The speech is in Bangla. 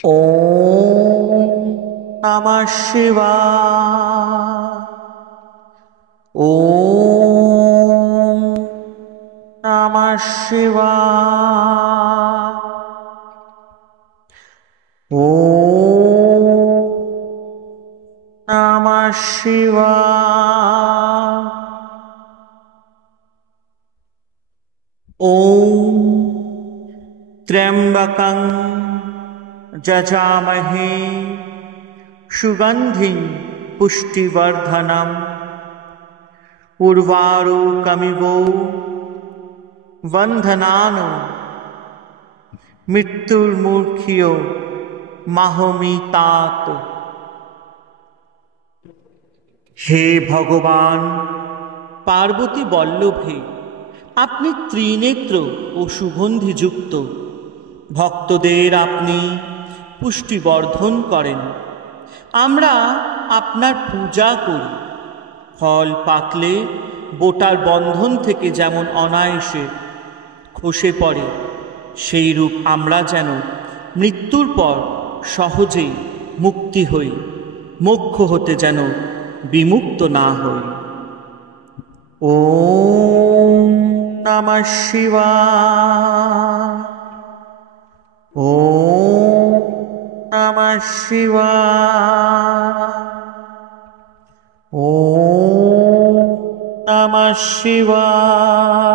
ॐ नमः शिवाय। ॐ नमः शिवाय। ॐ नमः शिवाय। ॐ त्र्यम्बकं जजामहे सुगन्धिं पुष्टिवर्धनम् उर्वारुकमिव बन्धनान् मृत्युर्मुख्यो माहमितात्। हे भगवान पार्वती बल्लभे আপনি ত্রিনেত্র ও সুগন্ধিযুক্ত, ভক্তদের আপনি পুষ্টিবর্ধন করেন। আমরা আপনার পূজা করি। ফল পাকলে বোটার বন্ধন থেকে যেমন অনায়াসে খসে পড়ে, সেই রূপ আমরা যেন মৃত্যুর পর সহজেই মুক্তি হই, মোক্ষ হতে যেন বিমুক্ত না হই। ॐ नमः शिवाय। ॐ नमः शिवाय। ॐ नमः शिवाय।